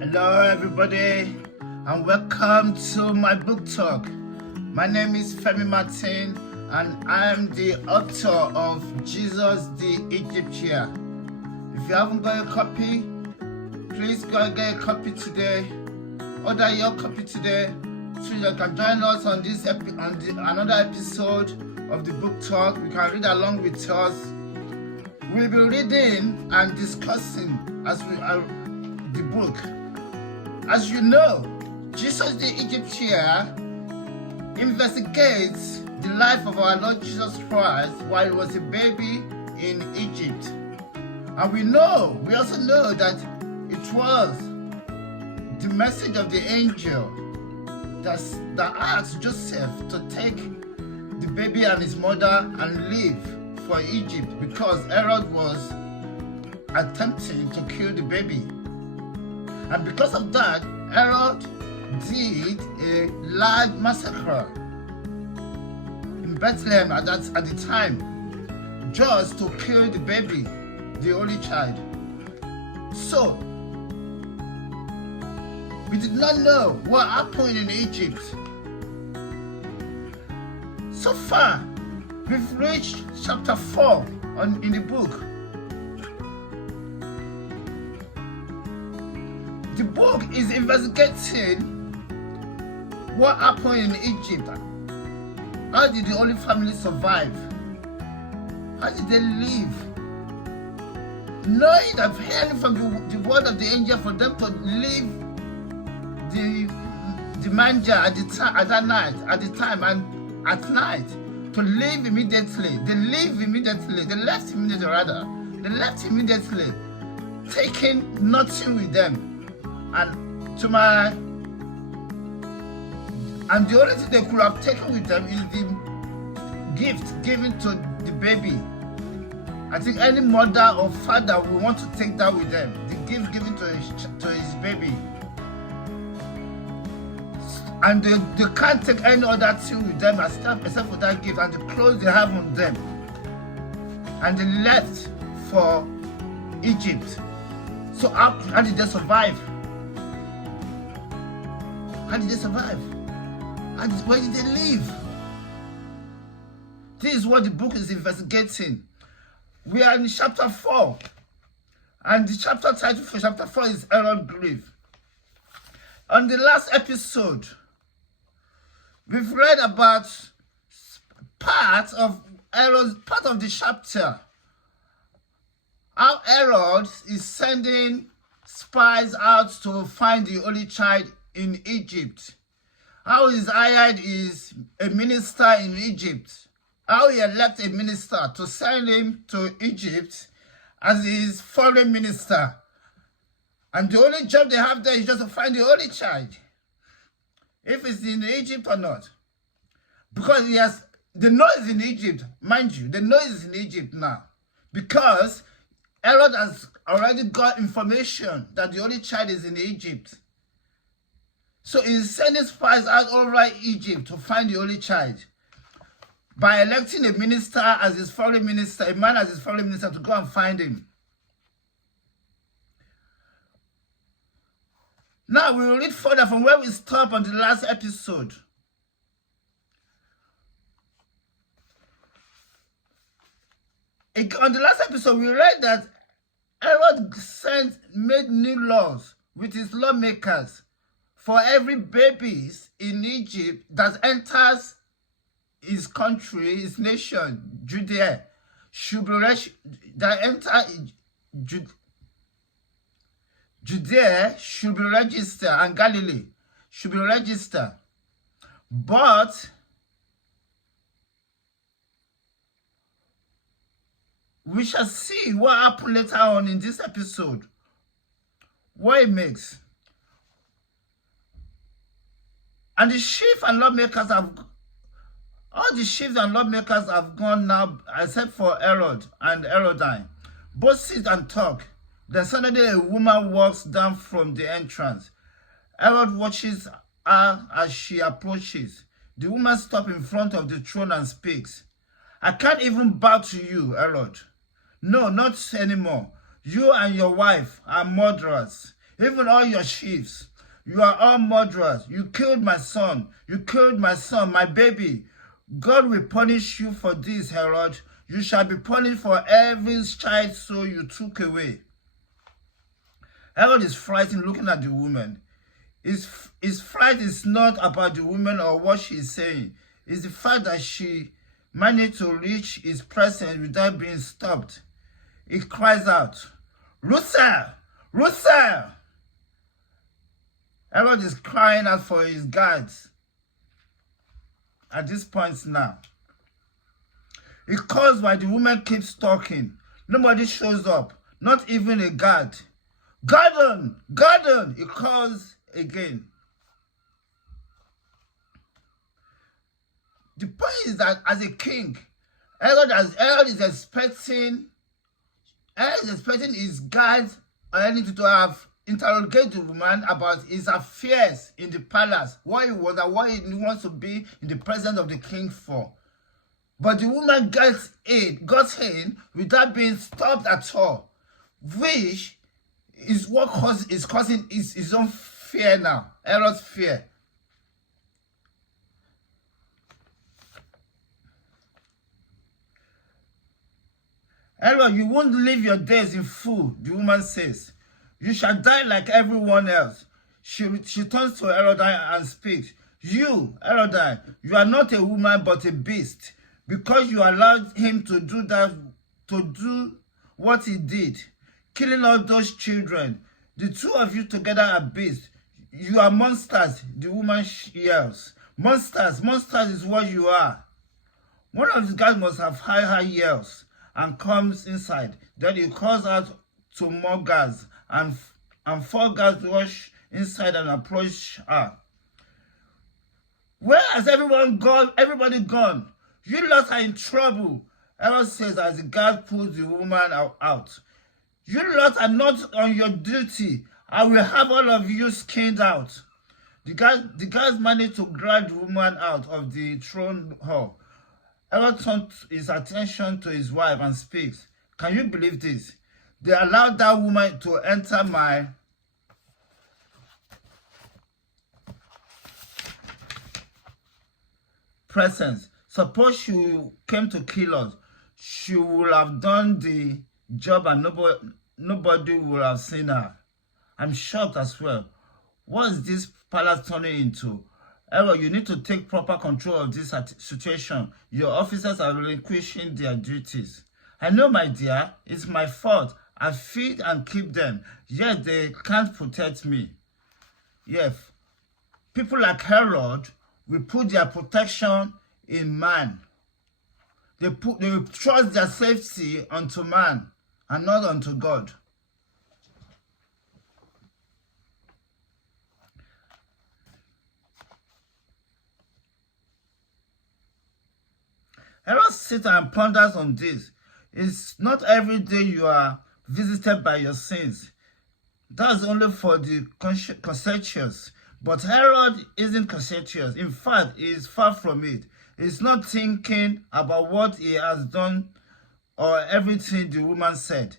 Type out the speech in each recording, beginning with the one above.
Hello, everybody, and welcome to my book talk. My name is Femi Martin, and I am the author of Jesus the Egyptian. If you haven't got a copy, please go and get a copy today. Order your copy today so you can join us on this another episode of the book talk. You can read along with us. We'll be reading and discussing as we are the book. As you know, Jesus the Egyptian investigates the life of our Lord Jesus Christ while he was a baby in Egypt. And we also know that it was the message of the angel that asked Joseph to take the baby and his mother and leave for Egypt because Herod was attempting to kill the baby. And because of that, Herod did a large massacre in Bethlehem at the time, just to kill the baby, the only child. So, we did not know what happened in Egypt. So far, we've reached chapter 4 in the book. The book is investigating what happened in Egypt. How did the Holy Family survive? How did they live? Knowing that hearing from the word of the angel for them to leave the manger at the time and at night to leave immediately. They left immediately, taking nothing with them. And the only thing they could have taken with them is the gift given to the baby. I think any mother or father will want to take that with them, the gift given to his baby. And they can't take any other thing with them except for that gift and the clothes they have on them. And they left for Egypt. So how did they survive? How did they survive? Where did they live? This is what the book is investigating. We are in chapter 4. And the chapter title for chapter 4 is Herod's Grief. On the last episode, we've read about part of the chapter. How Herod is sending spies out to find the only child in Egypt. How his hired is a minister in Egypt. How he elected a minister to send him to Egypt as his foreign minister. And the only job they have there is just to find the only child. If it's in Egypt or not. Because the noise in Egypt, mind you, the noise is in Egypt now. Because Herod has already got information that the only child is in Egypt. So he's sending spies out all over Egypt to find the only child. By electing a minister as his foreign minister, a man as his foreign minister to go and find him. Now we will read further from where we stopped on the last episode. On the last episode, we read that Herod made new laws with his lawmakers for every baby in Egypt that enters his country, his nation, Judea, Judea should be registered, and Galilee should be registered. But we shall see what happened later on in this episode. What it makes. And the chief and lawmakers all the chiefs and lawmakers have gone now, except for Herod and Herodine. Both sit and talk. Then suddenly a woman walks down from the entrance. Herod watches her as she approaches. The woman stops in front of the throne and speaks. I can't even bow to you, Herod. No, not anymore. You and your wife are murderers. even all your chiefs. You are all murderers. You killed my son. You killed my son, my baby. God will punish you for this, Herod. You shall be punished for every child soul you took away. Herod is frightened looking at the woman. His fright is not about the woman or what she is saying. It's the fact that she managed to reach his presence without being stopped. He cries out, Russell! Russell! Herod is crying out for his guards at this point now. He calls while the woman keeps talking. Nobody shows up, not even a guard. Gordon! Gordon! He calls again. The point is that as a king, Herod is expecting his guards to have interrogated the woman about his affairs in the palace, what he wants to be in the presence of the king for. But the woman got in without being stopped at all, which is what is causing his own fear now, Herod's fear. Herod, you won't live your days in full, the woman says. You shall die like everyone else. She turns to Herod and speaks. You, Herod, you are not a woman but a beast, because you allowed him to do what he did, killing all those children. The two of you together are beasts. You are monsters, the woman yells. Monsters, monsters is what you are. One of the guys must have high yells and comes inside. Then he calls out to more guards, and 4 guards rush inside and approach her. Where has everyone gone? Everybody gone? You lot are in trouble, Herod says as the guard pulls the woman out. You lot are not on your duty. I will have all of you skinned out. The guards managed to grab the woman out of the throne hall. Herod turns his attention to his wife and speaks. Can you believe this? They allowed that woman to enter my presence. Suppose she came to kill us. She would have done the job and nobody would have seen her. I'm shocked as well. What is this palace turning into? Herod, you need to take proper control of this situation. Your officers are relinquishing their duties. I know, my dear, it's my fault. I feed and keep them, yet they can't protect me. Yes, people like Herod will put their protection in man. They will trust their safety unto man and not unto God. Herod sits and ponders on this. It's not every day you are visited by your sins. That's only for the conscientious. But Herod isn't conscientious. In fact, he is far from it. He's not thinking about what he has done or everything the woman said.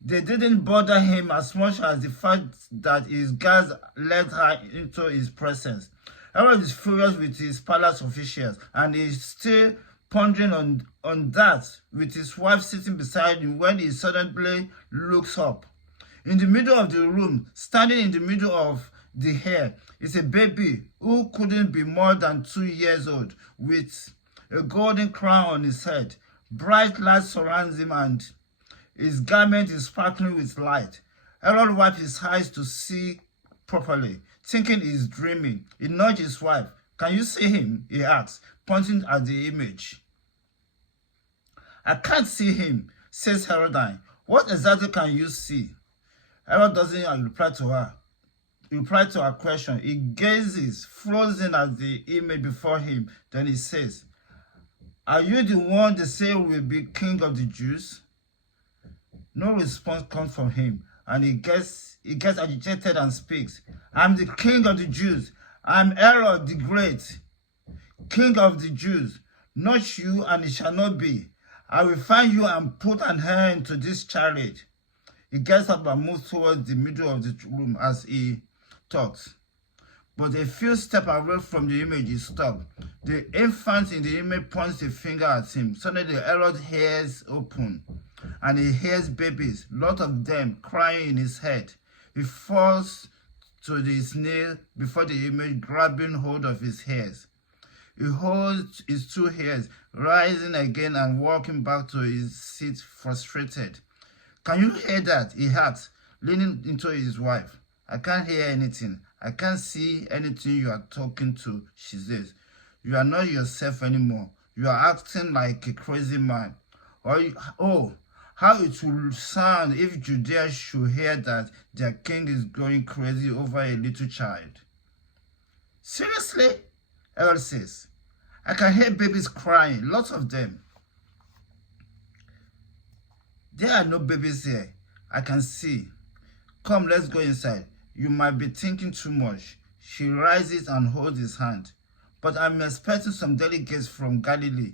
They didn't bother him as much as the fact that his guards led her into his presence. Herod is furious with his palace officials, and he's still pondering on that with his wife sitting beside him when he suddenly looks up. In the middle of the room, standing in the middle of the hair, is a baby who couldn't be more than 2 years old, with a golden crown on his head. Bright light surrounds him and his garment is sparkling with light. Herod wipes his eyes to see properly, thinking he's dreaming. He nudged his wife. Can you see him? He asks, pointing at the image. I can't see him, says Herod. What exactly can you see? Herod doesn't reply to her. He replied to her question. He gazes, frozen at the image before him. Then he says, are you the one they say will be king of the Jews? No response comes from him, and he gets agitated and speaks. I'm the king of the Jews. I'm Herod the Great, king of the Jews. Not you, and it shall not be. I will find you and put an end to this chariot. He gets up and moves towards the middle of the room as he talks. But a few steps away from the image, he stopped. The infant in the image points a finger at him. Suddenly, Herod's ears open, and he hears babies, lot of them, crying in his head. He falls to his knee before the image, grabbing hold of his hairs. He holds his two hairs, rising again and walking back to his seat frustrated. Can you hear that? He asks, leaning into his wife. I can't hear anything. I can't see anything you are talking to, she says. You are not yourself anymore. You are acting like a crazy man. How it will sound if Judea should hear that their king is going crazy over a little child. Seriously? Herod says. I can hear babies crying, lots of them. There are no babies here. I can see. Come, let's go inside. You might be thinking too much. She rises and holds his hand. But I'm expecting some delegates from Galilee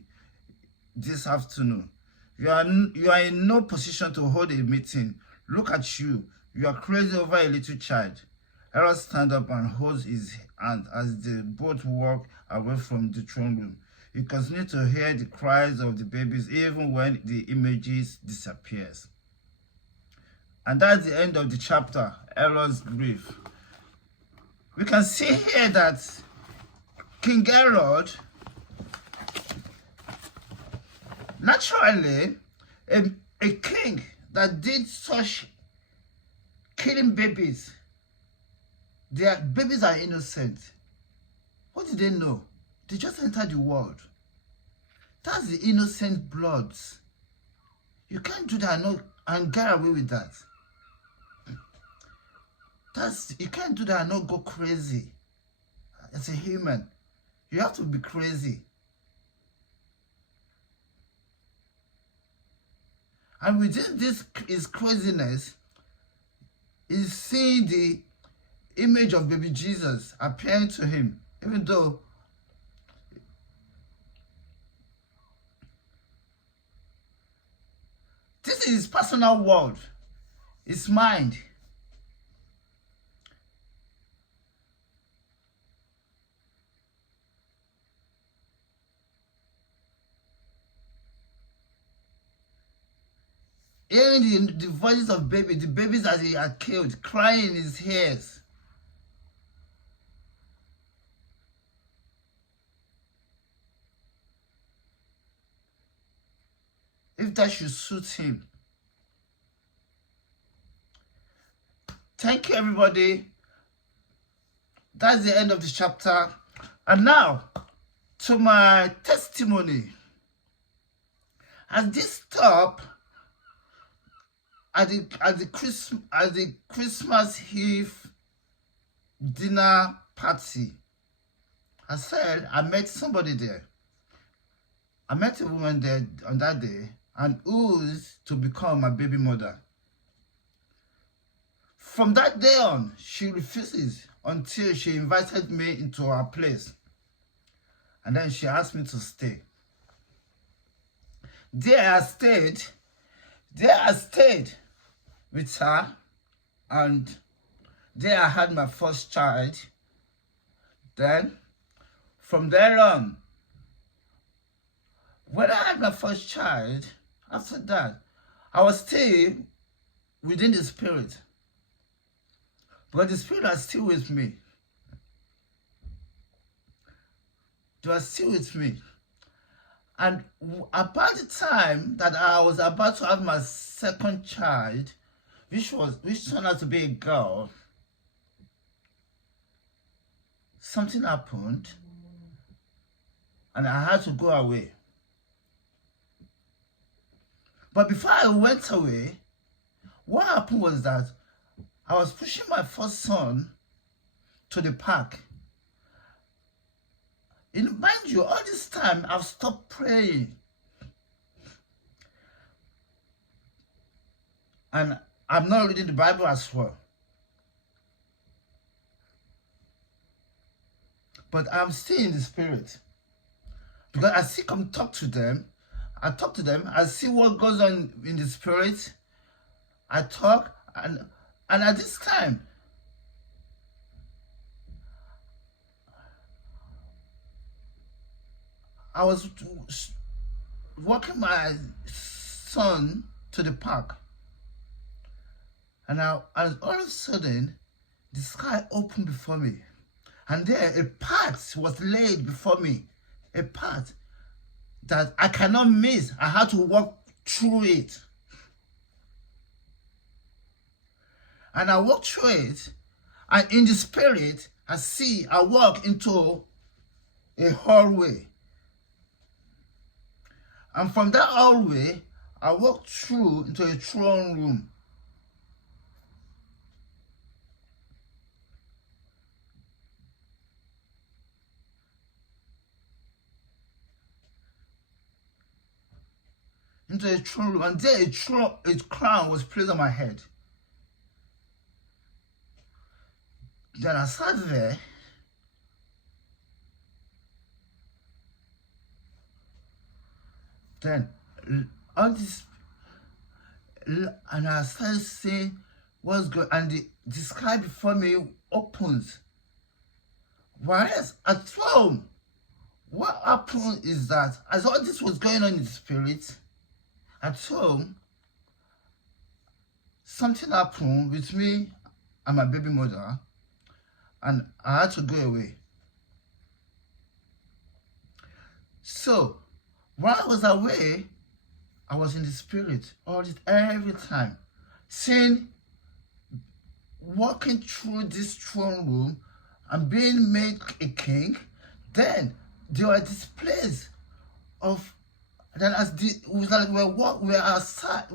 this afternoon. You are in no position to hold a meeting. Look at you. You are crazy over a little child. Herod stands up and holds his hand as they both walk away from the throne room. You continue to hear the cries of the babies even when the images disappears. And that's the end of the chapter, Herod's grief. We can see here that King Herod, naturally, a king that did such killing babies, their babies are innocent. What did they know? They just entered the world. That's the innocent bloods. You can't do that and get away with that. You can't do that and not go crazy. As a human, you have to be crazy. And within this is craziness, is seeing the image of baby Jesus appearing to him, even though this is his personal world, his mind. Hearing the voices of the babies that he had killed, crying in his ears. If that should suit him. Thank you, everybody. That's the end of the chapter. And now, to my testimony. At this stop, at the Christmas Eve dinner party, I said I met somebody there. I met a woman there on that day, and who's to become my baby mother. From that day on, she refuses until she invited me into her place. And then she asked me to stay. There I stayed with her, and there I had my first child. Then, from there on, when I had my first child, after that, I was still within the spirit. But the spirit was still with me. They were still with me. And about the time that I was about to have my second child, which turned out to be a girl, something happened, and I had to go away. But before I went away, what happened was that I was pushing my first son to the park. And mind you, all this time I've stopped praying. And I'm not reading the Bible as well. But I'm still in the spirit. Because I still come talk to them. I talk to them. I see what goes on in the spirit. I talk, and at this time, I was walking my son to the park, and all of a sudden, the sky opened before me, and there a path was laid before me, a path that I cannot miss. I had to walk through it. And I walked through it, and in the spirit, I walk into a hallway. And from that hallway, I walked through into a throne room. Into a throne room, and there a crown was placed on my head. Then I sat there, then all this, and I started saying what's going, and the sky before me opens. Whereas at home, what happened is that as all this was going on in the spirit, at home, something happened with me and my baby mother, and I had to go away. So, while I was away, I was in the spirit every time, walking through this throne room and being made a king. Then there were displays of, then as we are sat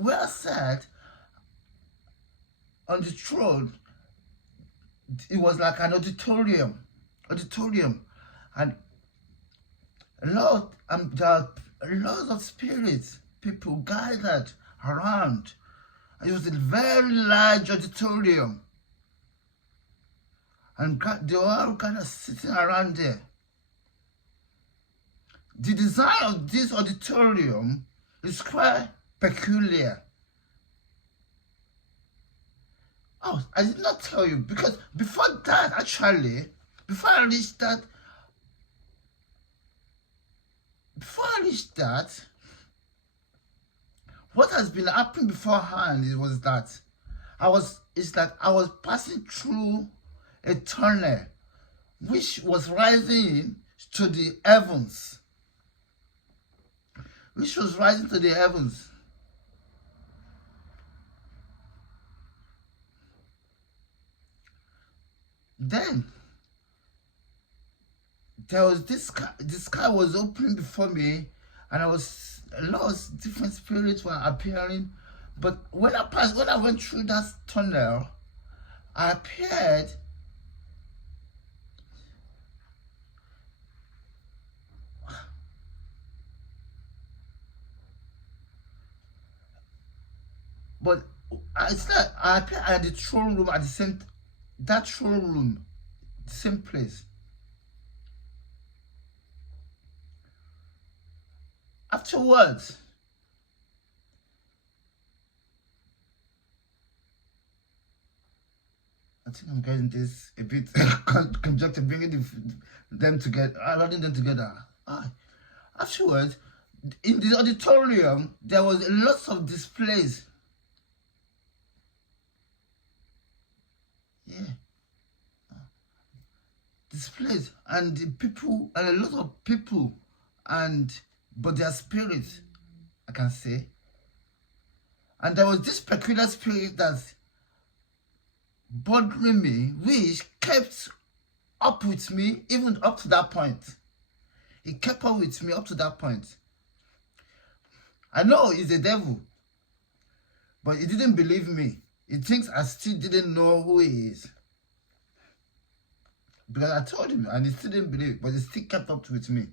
on the throne. It was like an auditorium, and there are lots of spirits, people gathered around. It was a very large auditorium, and they were all kind of sitting around there. The design of this auditorium is quite peculiar. Oh, I did not tell you, because before I reached that, what has been happening beforehand was that I was passing through a tunnel which was rising to the heavens. Then there was this sky, the sky was opening before me, and a lot of different spirits were appearing. But when I went through that tunnel, I appeared but I appeared at the throne room, the same place. Afterwards, I think I'm getting this a bit conjunctive, bringing them together, adding them together. Afterwards, in the auditorium, there was lots of displays. Displays, and a lot of people, but their spirits, I can say. And there was this peculiar spirit that's bothering me, which kept up with me even up to that point. It kept up with me up to that point. I know he's a devil, but he didn't believe me. He thinks I still didn't know who he is. Because I told him, and he still didn't believe, but he still kept up with me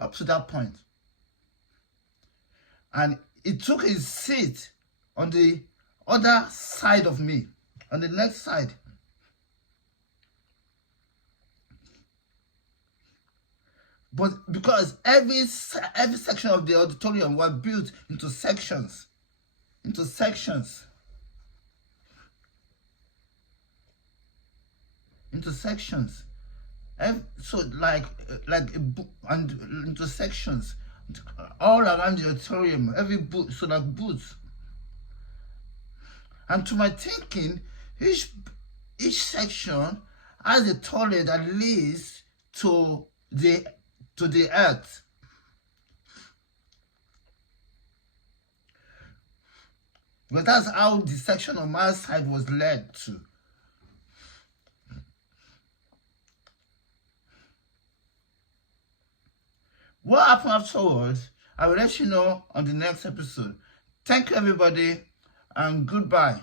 up to that point. And he took his seat on the other side of me, on the next side. But because every section of the auditorium was built into sections, into sections. So like a book and into sections all around the auditorium, every booth, so like booths. And to my thinking, each section has a toilet that leads to the earth. But that's how the section on my side was led to. What happened afterwards, I will let you know on the next episode. Thank you, everybody, and goodbye.